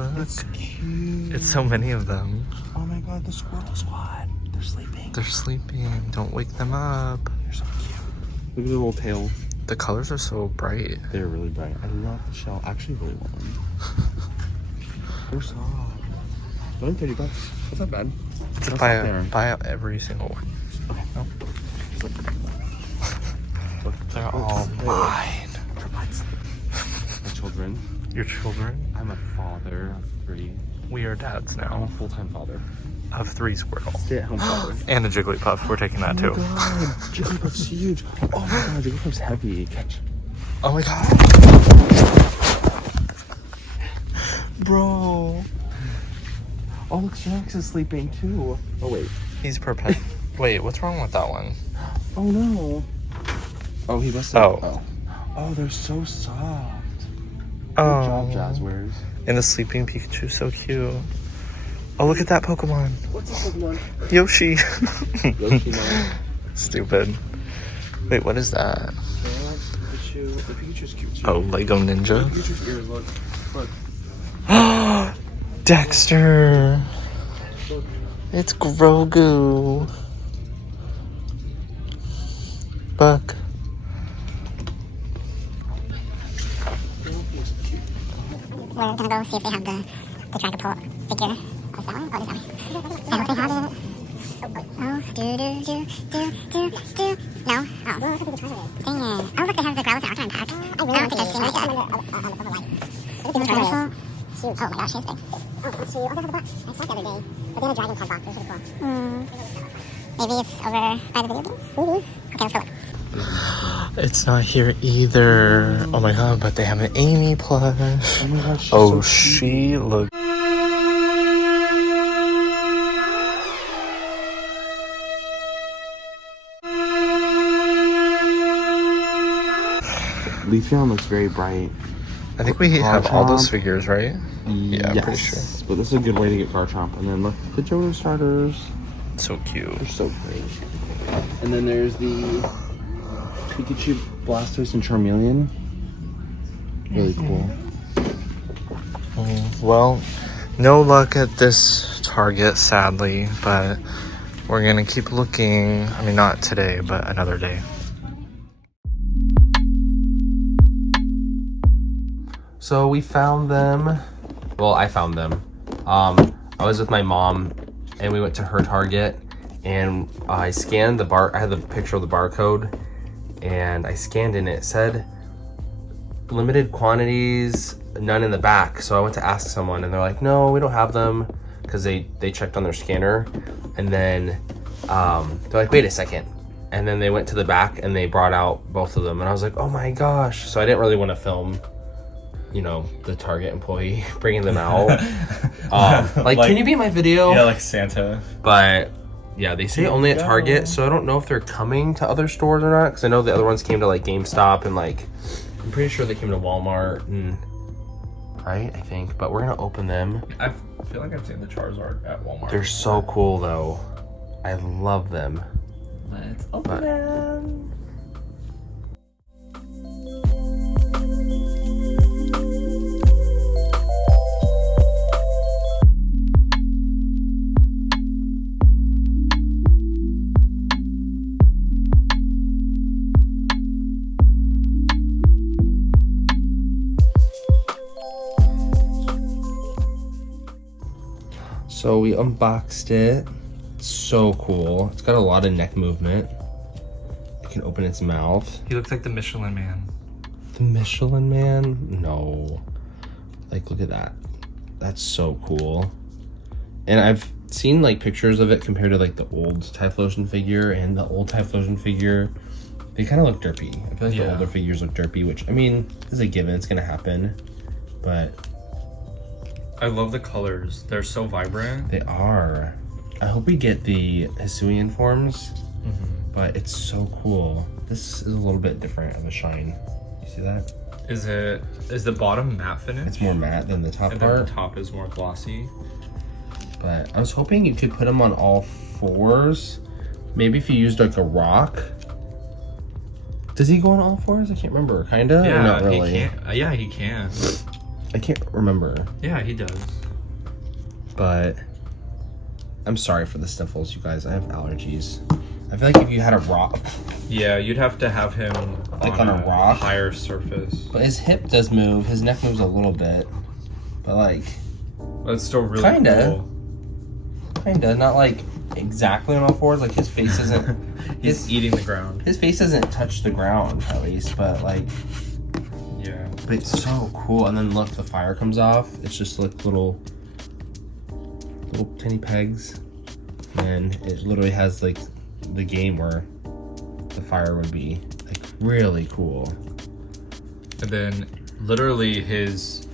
Look. It's cute. It's so many of them. Oh my god, the squirrel squad. They're sleeping. They're sleeping. Don't wake them up. They're so cute. Look at the little tail. The colors are so bright. They're really bright. I love the shell. I actually really want one. They're soft. Only $30. That's not bad. Just buy every single one. Okay. No. Look, They're all mine. My children. Your children? I'm a father of 3. We are dads I'm a now. full-time father. Of 3 squirrels. Stay-at-home father. And a Jigglypuff. We're taking that too. Oh my god, Jigglypuff's huge. Oh my god, Jigglypuff's heavy. Catch. Oh my god. Bro. Oh look, Shanks is sleeping too. Oh wait. He's Wait, what's wrong with that one? Oh no. Oh, he must have. Oh, they're so soft. Oh. Good job, Jazzwares. And the sleeping Pikachu's so cute. Oh, look at that Pokemon. What's this Pokemon? Yoshi. Yoshi, no. Stupid. Wait, what is that? Pikachu. The Pikachu's cute too. Oh, Lego Ninja. Pikachu's ears, look. Look. Dexter. Look. It's Grogu. Buck. We're gonna go see if they have the Dragapult figure. Oh, is that one? Oh, is that one? I hope they have it. Oh, do. No? Oh. Dang it. Oh, look, they have the Growlithe Arcanine pack. I don't think I've seen it yet. Oh my gosh, he's big. Oh, let's see. Oh, they have the box. I saw it the other day. But they have a Dragon Club box. It was really cool. Maybe it's over by the video games? Maybe. Okay, let's go look. It's not here either. Oh my god, but they have an Amy plush. Oh my gosh, she's Oh, so she looks. Leafeon looks very bright. I think we have all those Garchomp. figures, right? Yeah, I'm pretty sure. But this is a good way to get Garchomp. And then look, the Johto starters. So cute. They're so great. And then there's the Pikachu, Blastoise, and Charmeleon. Really cool. Well, no luck at this Target, sadly, but we're gonna keep looking. I mean, not today, but another day. So we found them. Well, I found them. I was with my mom and we went to her Target and I scanned the bar. I had the picture of the barcode and I scanned and it said limited quantities, none in the back. So I went to ask someone and they're like, no, we don't have them, because they checked on their scanner. And then they're like, wait a second. And then they went to the back and they brought out both of them. And I was like, oh my gosh. So I didn't really want to film, you know, the Target employee bringing them out. Like, can you be in my video? Yeah, like Santa. But yeah, they say only at Target, so I don't know if they're coming to other stores or not, because I know the other ones came to like GameStop and like, I'm pretty sure they came to Walmart and, right, I think. But we're gonna open them. I feel like I've seen the Charizard at Walmart. They're so cool though. I love them. Let's open them. So we unboxed it. It's so cool. It's got a lot of neck movement. It can open its mouth. He looks like the Michelin Man. The Michelin Man? No. Like, look at that. That's so cool. And I've seen like pictures of it compared to like the old Typhlosion figure and the old Typhlosion figure. They kind of look derpy. I feel like the older figures look derpy, which, I mean, is a given. It's gonna happen. But I love the colors. They're so vibrant. they are. I hope we get the Hisuian forms, but it's so cool. This is a little bit different of a shine. You see that? Is the bottom matte finish? It's more matte than the top and then part. the top is more glossy. But I was hoping you could put them on all fours. Maybe if you used like a rock. Does he go on all fours? I can't remember. Kinda? Yeah, or not really? he can. Yeah, he can. I can't remember. Yeah, he does. But I'm sorry for the sniffles, you guys. I have allergies. I feel like if you had a rock. Yeah, you'd have to have him Like on a rock? higher surface. But his hip does move. His neck moves a little bit. But like, But it's still really Kinda. cool. kinda. Not like exactly on all fours. Like his face isn't. He's eating the ground. His face doesn't touch the ground, at least. But like, Yeah. but it's so cool. And then look, the fire comes off. It's just like little tiny pegs. And it literally has like the game where the fire would be. Like really cool. And then literally his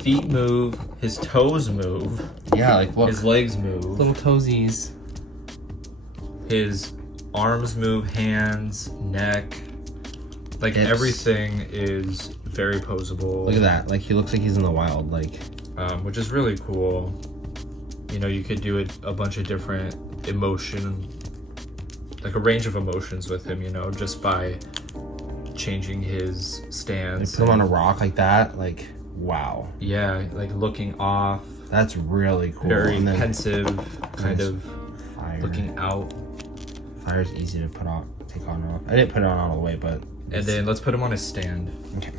feet move, his toes move, Yeah, like look. his legs move, Little toesies. his arms move, hands, neck. Like Hips. everything is very posable. Look at that. Like he looks like he's in the wild. Like Which is really cool. You know, you could do a bunch of different like a range of emotions with him, you know, just by changing his stance. put him on a rock like that. Like wow. Yeah, like looking off, That's really cool. very And then pensive, kind of fire. looking out. Fire's easy to take on and off. I didn't put it on all the way, but. And then let's put him on a stand. Okay.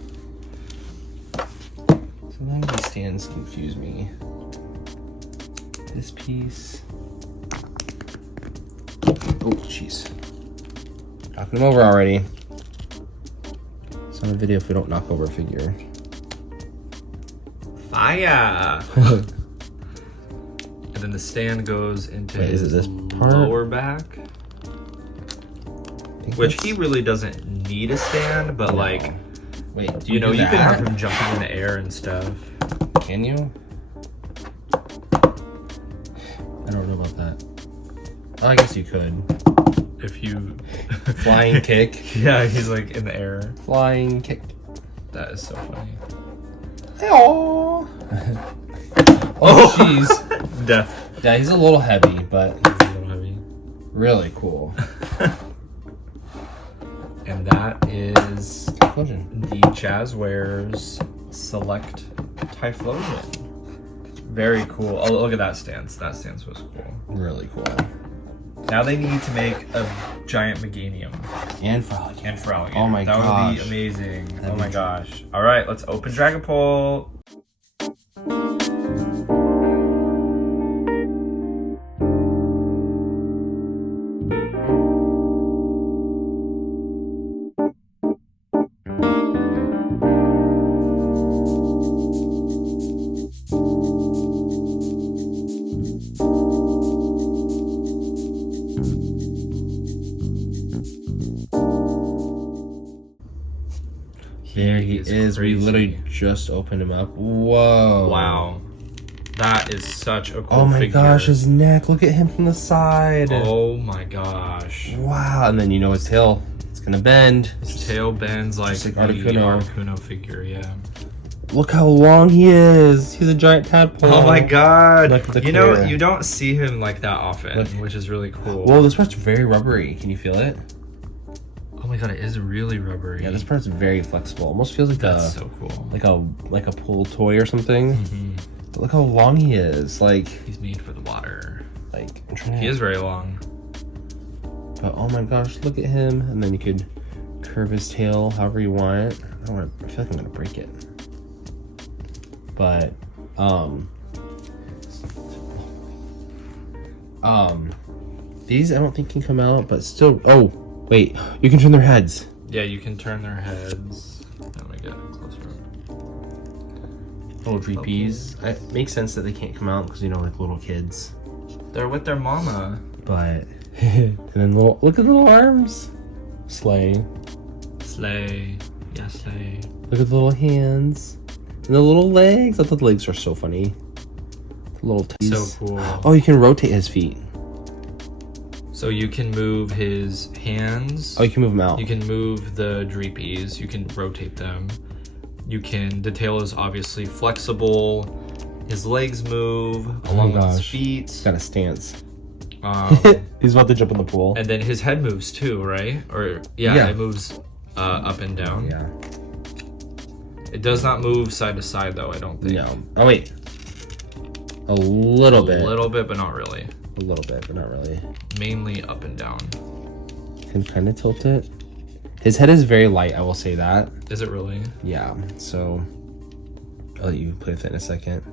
Sometimes these stands confuse me. This piece. Oh, jeez. Knocking him over already. It's on a video if we don't knock over a figure. Fire! And then the stand goes into Wait, is his it this part? lower back. Which he That's- really doesn't need a stand, but like, Wait, do you know, do you can that? have him jumping in the air and stuff. Can you? I don't know about that. Oh, I guess you could. If you Flying kick. Yeah, he's like in the air. Flying kick. That is so funny. Oh, oh, jeez. Death. Yeah, he's a little heavy, but He's a little heavy. really cool. And that is Typhlosion. the Jazzwares Select Typhlosion. Very cool. Oh, look at that stance. That stance was cool. Really cool. Now they need to make a giant Meganium. And Frolic. And Frolic. Oh my That would gosh. be amazing. That'd Oh my be- gosh. All right, let's open Dragapult. There he is. We crazy. literally just opened him up. Whoa. Wow. That is such a cool Oh my figure. gosh, his neck. Look at him from the side. Oh my gosh. Wow. And then you know his tail. It's going to bend. His tail bends like Just the like Articuno. Articuno figure, yeah. Look how long he is. He's a giant tadpole. Oh my god. Look at the You know, clear. you don't see him like that often, Look. which is really cool. Whoa, this part's very rubbery. Can you feel it? Oh my god, it is really rubbery. Yeah, this part's very flexible. Almost feels like That's so cool. like a pool toy or something. Mhm. But look how long he is. Like He's made for the water. I'm trying He to- is very long. But oh my gosh, look at him. And then you could curve his tail however you want. I feel like I'm gonna break it. But these I don't think can come out, but still. Oh wait, you can turn their heads. Yeah, you can turn their heads. Let me get closer up. Little dreepies. It makes sense that they can't come out because you know, like little kids. They're with their mama. But and then look at the little arms. Slay. Slay. Yeah, slay. Look at the little hands and the little legs. I thought the legs are so funny. The little toes. So cool. Oh, you can rotate his feet. So you can move his hands. Oh, you can move them out. You can move the dreepies. You can rotate them. You can. The tail is obviously flexible. His legs move Oh my along with his gosh. feet. Got a stance. Um, He's about to jump in the pool. and then his head moves too, right? Or yeah, Yeah. it moves up and down. Yeah. It does not move side to side though, I don't think. No. Oh wait. A little bit. A little bit, but not really. A little bit, but not really. Mainly up and down. Can kind of tilt it. His head is very light, I will say that. Is it really? Yeah, so I'll let you play with it in a second.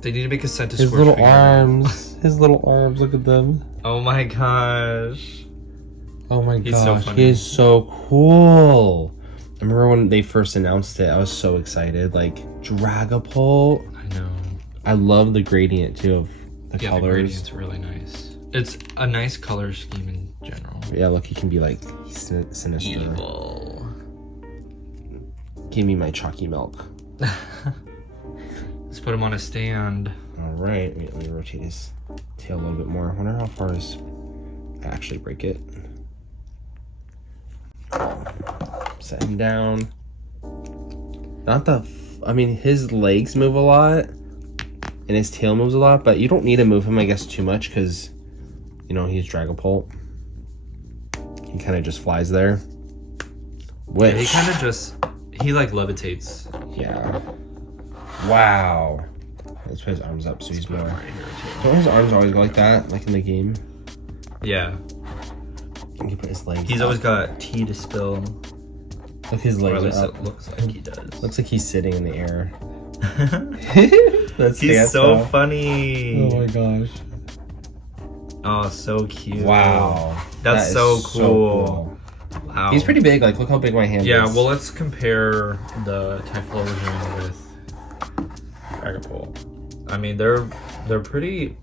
They need to make a Centiskorch His little figure. arms. His little arms, look at them. Oh my gosh. Oh my He's so gosh, funny. he is so cool. I remember when they first announced it, I was so excited. Like, Dragapult. I know. I love the gradient too of the Yeah, colors. the gradient's really nice. It's a nice color scheme in general. Yeah, look, he can be like sinister. Evil. Give me my chalky milk. Let's put him on a stand. All right, wait, let me rotate his tail a little bit more. I wonder how far his I actually break it. Set him down. Not the. I mean, his legs move a lot, and his tail moves a lot, but you don't need to move him, I guess, too much because, you know, he's Dragapult. He kind of just flies there. Which, Yeah, he kind of just, he like levitates. yeah. Wow. Let's put his arms up so he's more. Right here too. Don't his arms always go like that, like in the game? Yeah, You can put his legs. he's up. always got tea to spill. Look, his Or at legs least are up. it looks like he does. Looks like he's sitting in the air. That's He's so funny. Oh my gosh. Oh, so cute. Wow. That's That so is cool. Wow. He's pretty big. Like, look how big my hand Yeah, is. well, let's compare the Typhlosion with Dragapult. I mean, they're pretty.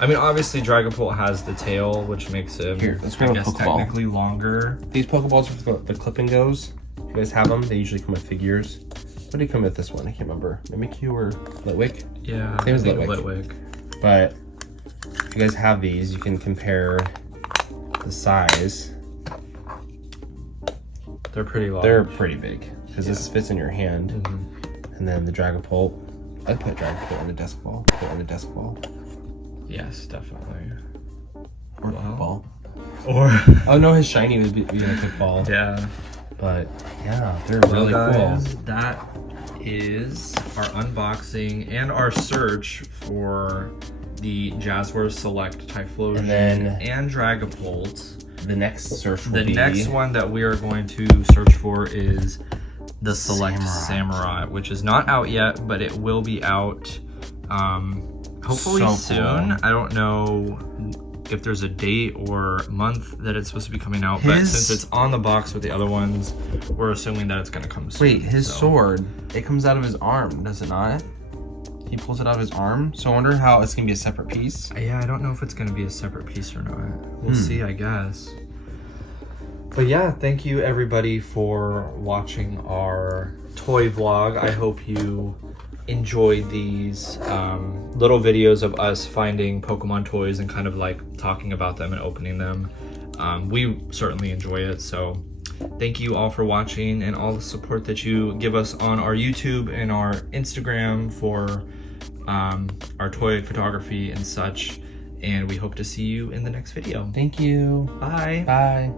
I mean, obviously, Dragapult has the tail, which makes him, Here, let's I grab a guess, Pokeball. technically longer. These Pokeballs with the clip and goes. If you guys have them, they usually come with figures. What did come with this one? I can't remember. Mimikyu or Litwick? Yeah, Same as I think Litwick. Litwick. But if you guys have these, you can compare the size. They're pretty large. They're pretty big because this fits in your hand. Mhm. And then the Dragapult. I'd put Dragapult on the desk ball. Put it on the desk ball. Yes, definitely. Or Wow. ball. Or Oh no, his shiny would be a good ball. yeah. But yeah, they're Well, really guys, cool. that is our unboxing and our search for the Jazzware Select Typhlosion And then- and Dragapult. The next search will The be next one that we are going to search for is the Select Samurai, which is not out yet, but it will be out hopefully So soon. cool. I don't know if there's a date or month that it's supposed to be coming out, but His- since it's on the box with the other ones, we're assuming that it's going to come soon. Wait, his so. sword, it comes out of his arm, does it not? He pulls it out of his arm, so I wonder how it's gonna be a separate piece. Yeah, I don't know if it's going to be a separate piece or not. We'll see, I guess. But yeah, thank you everybody for watching our toy vlog. I hope you enjoyed these little videos of us finding Pokemon toys and kind of like talking about them and opening them. We certainly enjoy it, so thank you all for watching and all the support that you give us on our YouTube and our Instagram for our toy photography and such. And we hope to see you in the next video. Thank you. Bye. Bye.